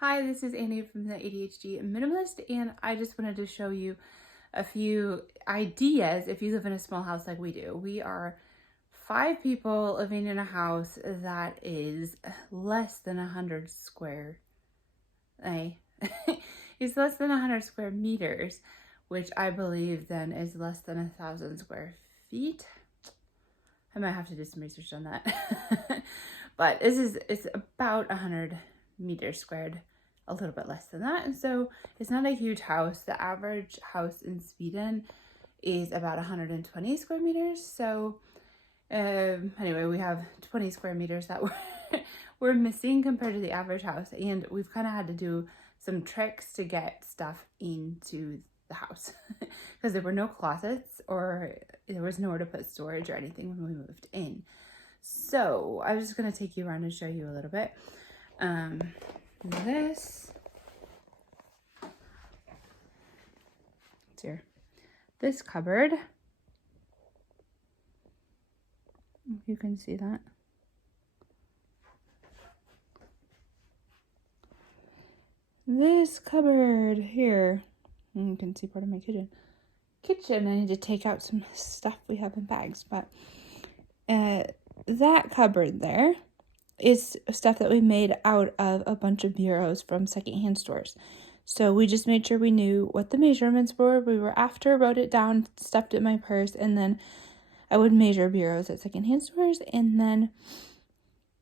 Hi, this is Annie from the ADHD Minimalist, and I just wanted to show you a few ideas if you live in a small house like we do. We are 5 people living in a house that is less than 100 square. It's less than 100 square meters, which I believe then is less than 1,000 square feet. I might have to do some research on that. But it's about 100 meters squared, a little bit less than that. And so it's not a huge house. The average house in Sweden is about 120 square meters. So anyway, we have 20 square meters that we're missing compared to the average house. And we've kind of had to do some tricks to get stuff into the house because there were no closets or there was nowhere to put storage or anything when we moved in. So I was just going to take you around and show you a little bit. This cupboard, if you can see that. This cupboard here, and you can see part of my kitchen. I need to take out some stuff we have in bags, but that cupboard there is stuff that we made out of a bunch of bureaus from secondhand stores. So we just made sure we knew what the measurements were. We were after, wrote it down, stuffed it in my purse, and then I would measure bureaus at secondhand stores, and then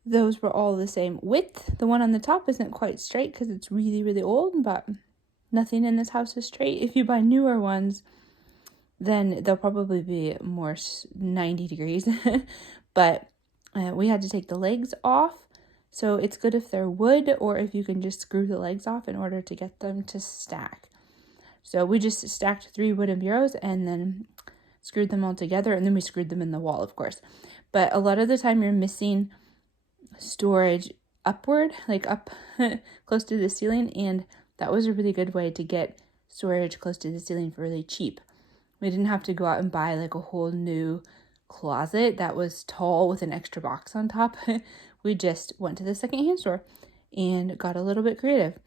those were all the same width. The one on the top isn't quite straight because it's really, really old, but nothing in this house is straight. If you buy newer ones, then they'll probably be more 90 degrees. But we had to take the legs off. So it's good if they're wood or if you can just screw the legs off in order to get them to stack. So we just stacked 3 wooden bureaus and then screwed them all together, and then we screwed them in the wall, of course. But a lot of the time you're missing storage upward, like up close to the ceiling, and that was a really good way to get storage close to the ceiling for really cheap. We didn't have to go out and buy like a whole new closet that was tall with an extra box on top. We just went to the secondhand store and got a little bit creative.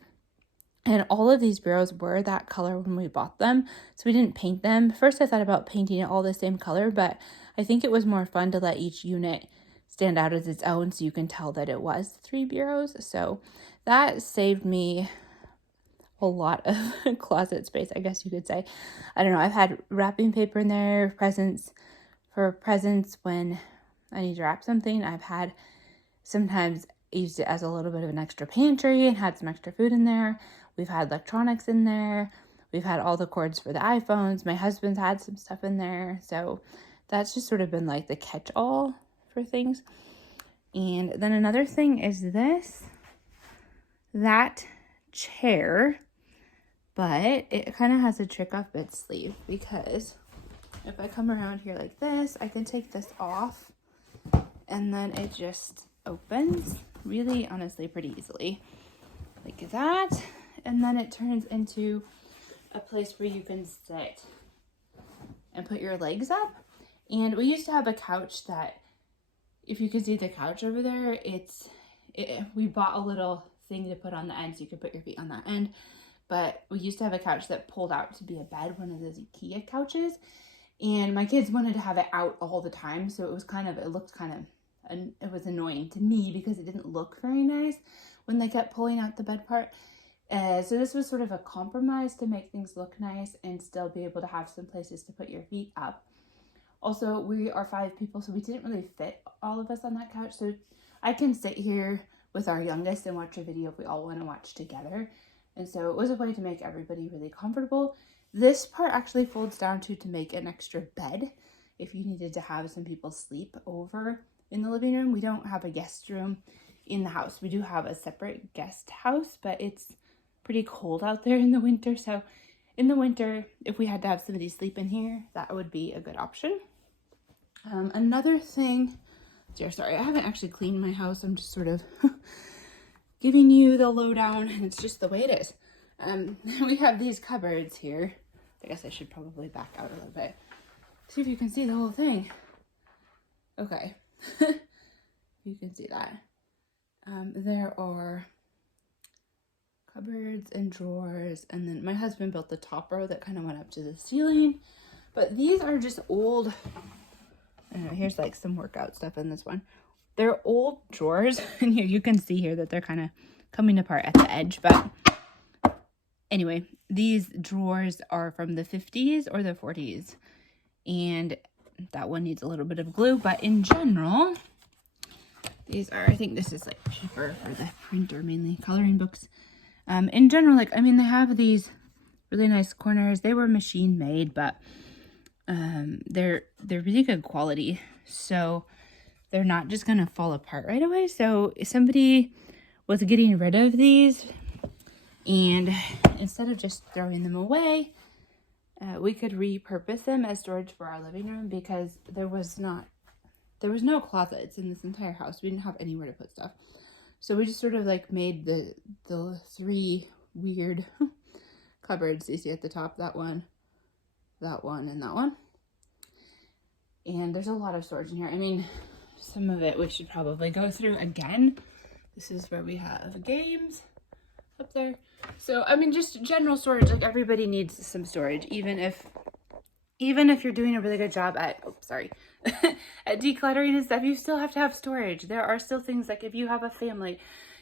And all of these bureaus were that color when we bought them, so we didn't paint them. First I thought about painting it all the same color, but I think it was more fun to let each unit stand out as its own so you can tell that it was 3 bureaus. So that saved me a lot of closet space, I guess you could say. I don't know, I've had wrapping paper in there, presents when I need to wrap something. I've had sometimes used it as a little bit of an extra pantry and had some extra food in there. We've had electronics in there. We've had all the cords for the iPhones. My husband's had some stuff in there. So that's just sort of been like the catch-all for things. And then another thing is that chair, but it kind of has a trick up its sleeve, because if I come around here like this, I can take this off and then it just opens really, honestly, pretty easily like that. And then it turns into a place where you can sit and put your legs up. And we used to have a couch that, if you can see the couch over there, we bought a little thing to put on the end so you could put your feet on that end. But we used to have a couch that pulled out to be a bed, one of those IKEA couches. And my kids wanted to have it out all the time. So it was annoying to me because it didn't look very nice when they kept pulling out the bed part. So this was sort of a compromise to make things look nice and still be able to have some places to put your feet up. Also, we are 5 people, so we didn't really fit all of us on that couch. So I can sit here with our youngest and watch a video if we all want to watch together. And so it was a way to make everybody really comfortable. This part actually folds down to make an extra bed if you needed to have some people sleep over in the living room. We don't have a guest room in the house. We do have a separate guest house, but it's pretty cold out there in the winter. So in the winter, if we had to have somebody sleep in here, that would be a good option. Another thing, sorry, I haven't actually cleaned my house. I'm just sort of giving you the lowdown, and it's just the way it is. We have these cupboards here. I guess I should probably back out a little bit. See if you can see the whole thing. Okay. You can see that. There are cupboards and drawers. And then my husband built the top row that kind of went up to the ceiling. But these are just old, I don't know, here's like some workout stuff in this one. They're old drawers. And here you can see here that they're kind of coming apart at the edge. But anyway, these drawers are from the 50s or the 40s. And that one needs a little bit of glue. But in general, these are, I think this is like paper for the printer, mainly coloring books. In general, like, I mean, they have these really nice corners. They were machine made, but they're really good quality. So they're not just going to fall apart right away. So if somebody was getting rid of these, and instead of just throwing them away, we could repurpose them as storage for our living room, because there was no closets in this entire house. We didn't have anywhere to put stuff. So we just sort of like made the 3 weird cupboards you see at the top. That one, and that one. And there's a lot of storage in here. I mean, some of it we should probably go through again. This is where we have games up there. So, I mean, just general storage. Like, everybody needs some storage, even if you're doing a really good job at, at decluttering and stuff, you still have to have storage. There are still things, like if you have a family,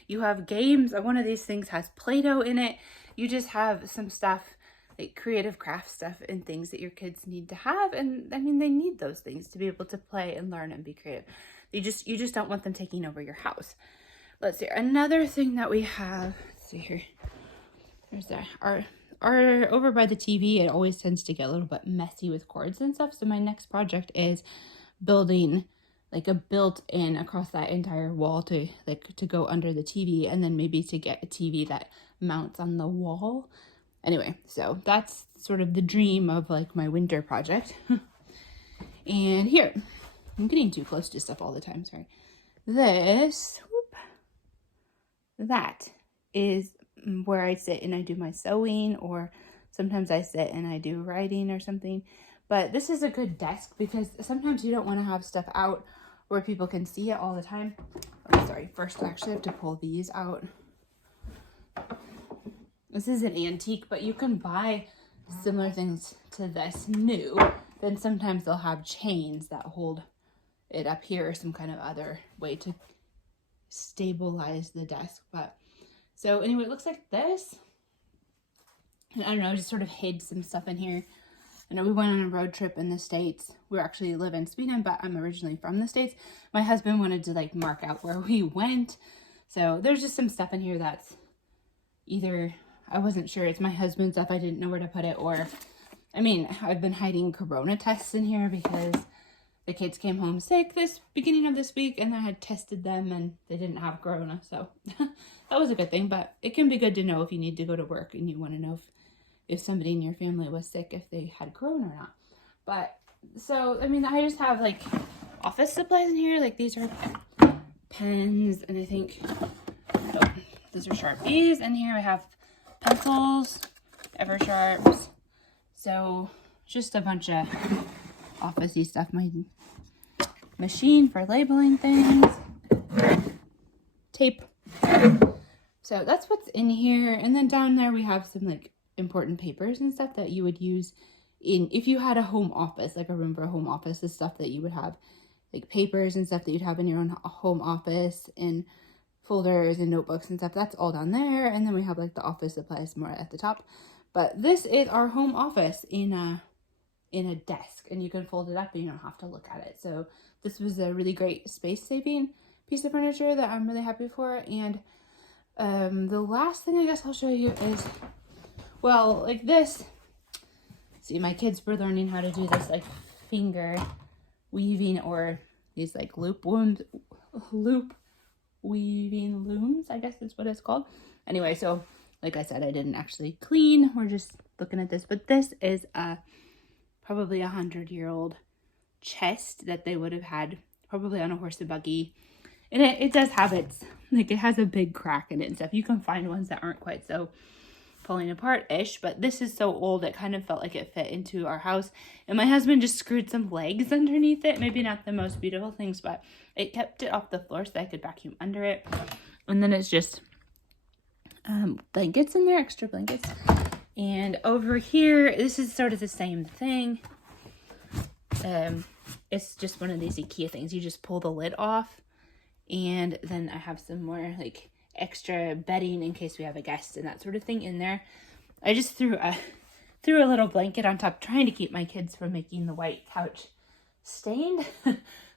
you have games, one of these things has Play-Doh in it, you just have some stuff, like creative craft stuff and things that your kids need to have. And I mean, they need those things to be able to play and learn and be creative. You just don't want them taking over your house. Let's see, another thing that we have, let's see here, there's that, our over by the TV, it always tends to get a little bit messy with cords and stuff. So my next project is building like a built-in across that entire wall to go under the TV, and then maybe to get a TV that mounts on the wall. Anyway, so that's sort of the dream of like my winter project. And here, I'm getting too close to stuff all the time, sorry. That is where I sit and I do my sewing, or sometimes I sit and I do writing or something. But this is a good desk, because sometimes you don't want to have stuff out where people can see it all the time. Oh, sorry, first I actually have to pull these out. This is an antique, but you can buy similar things to this new. Then sometimes they'll have chains that hold it up here, or some kind of other way to stabilize the desk. But so anyway, it looks like this. And I don't know, I just sort of hid some stuff in here. I know we went on a road trip in the States. We actually live in Sweden, but I'm originally from the States. My husband wanted to like mark out where we went. So there's just some stuff in here that's either, I wasn't sure, it's my husband's stuff, I didn't know where to put it, or, I mean, I've been hiding corona tests in here because the kids came home sick this beginning of this week, and I had tested them and they didn't have corona. So that was a good thing, but it can be good to know if you need to go to work and you want to know if somebody in your family was sick, if they had corona or not. But so, I mean, I just have like office supplies in here. Like these are pens, and I think those are Sharpies. And here I have pencils, Eversharps. So just a bunch of office-y stuff. My machine for labeling things, tape. So that's what's in here. And then down there we have some like important papers and stuff that you would use if you had a home office, like a room for a home office, the stuff that you would have, like papers and stuff that you'd have in your own home office, and folders and notebooks and stuff. That's all down there. And then we have like the office supplies more at the top. But this is our home office in a desk, and you can fold it up and you don't have to look at it. So this was a really great space-saving piece of furniture that I'm really happy for. And the last thing I guess I'll show you is, well, like this. See, my kids were learning how to do this like finger weaving, or these like loop weaving looms, I guess that's what it's called. Anyway, so like I said, I didn't actually clean. We're just looking at this, but this is probably 100-year-old chest that they would have had probably on a horse and buggy. And it does have its, like, it has a big crack in it and stuff. You can find ones that aren't quite so falling apart-ish, but this is so old it kind of felt like it fit into our house. And my husband just screwed some legs underneath it. Maybe not the most beautiful things, but it kept it off the floor so I could vacuum under it. And then it's just blankets in there, extra blankets. And over here, this is sort of the same thing. It's just one of these IKEA things. You just pull the lid off, and then I have some more like extra bedding in case we have a guest and that sort of thing in there. I just threw a little blanket on top, trying to keep my kids from making the white couch stained.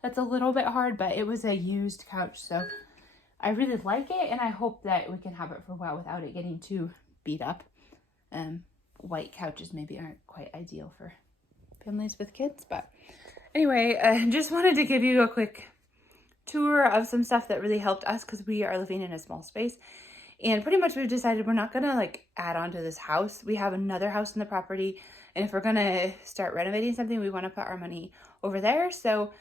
That's a little bit hard, but it was a used couch, so I really like it, and I hope that we can have it for a while without it getting too beat up. White couches maybe aren't quite ideal for families with kids, but anyway, I just wanted to give you a quick tour of some stuff that really helped us because we are living in a small space. And pretty much we've decided we're not going to like add on to this house. We have another house in the property, and if we're going to start renovating something, we want to put our money over there. So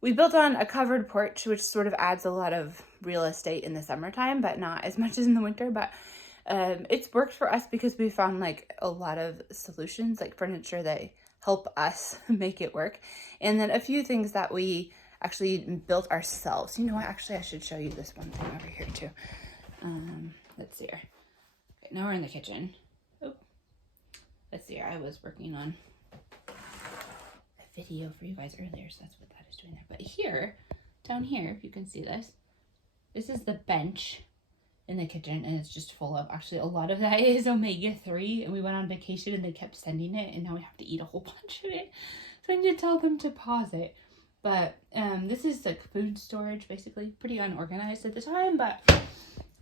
we built on a covered porch, which sort of adds a lot of real estate in the summertime, but not as much as in the winter. But it's worked for us because we found like a lot of solutions, like furniture that help us make it work. And then a few things that we actually built ourselves. You know what? Actually, I should show you this one thing over here too. Let's see here. Okay, now we're in the kitchen. Oh, let's see here. I was working on a video for you guys earlier, so that's what that is doing there. But here, down here, if you can see this, this is the bench in the kitchen, and it's just full of, actually a lot of that is omega-3, and we went on vacation and they kept sending it, and now we have to eat a whole bunch of it, so I need to tell them to pause it. But this is like food storage, basically. Pretty unorganized at the time, but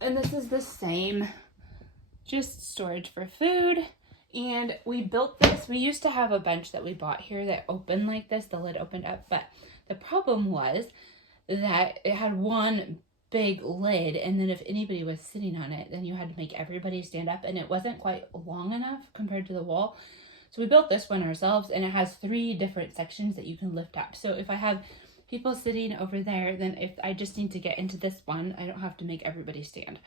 and this is the same, just storage for food. And we built this. We used to have a bench that we bought here that opened like this, the lid opened up, but the problem was that it had one big lid, and then if anybody was sitting on it, then you had to make everybody stand up, and it wasn't quite long enough compared to the wall. So we built this one ourselves, and it has 3 different sections that you can lift up. So if I have people sitting over there, then if I just need to get into this one, I don't have to make everybody stand.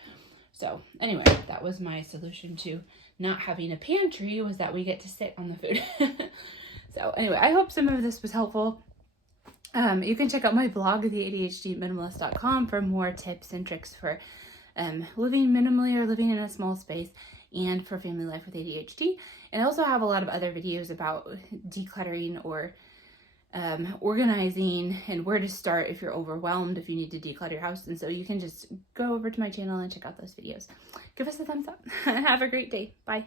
So anyway, that was my solution to not having a pantry, was that we get to sit on the food. So anyway, I hope some of this was helpful. You can check out my blog, theadhdminimalist.com, for more tips and tricks for living minimally or living in a small space, and for family life with ADHD. And I also have a lot of other videos about decluttering or organizing and where to start if you're overwhelmed, if you need to declutter your house. And so you can just go over to my channel and check out those videos. Give us a thumbs up. Have a great day. Bye.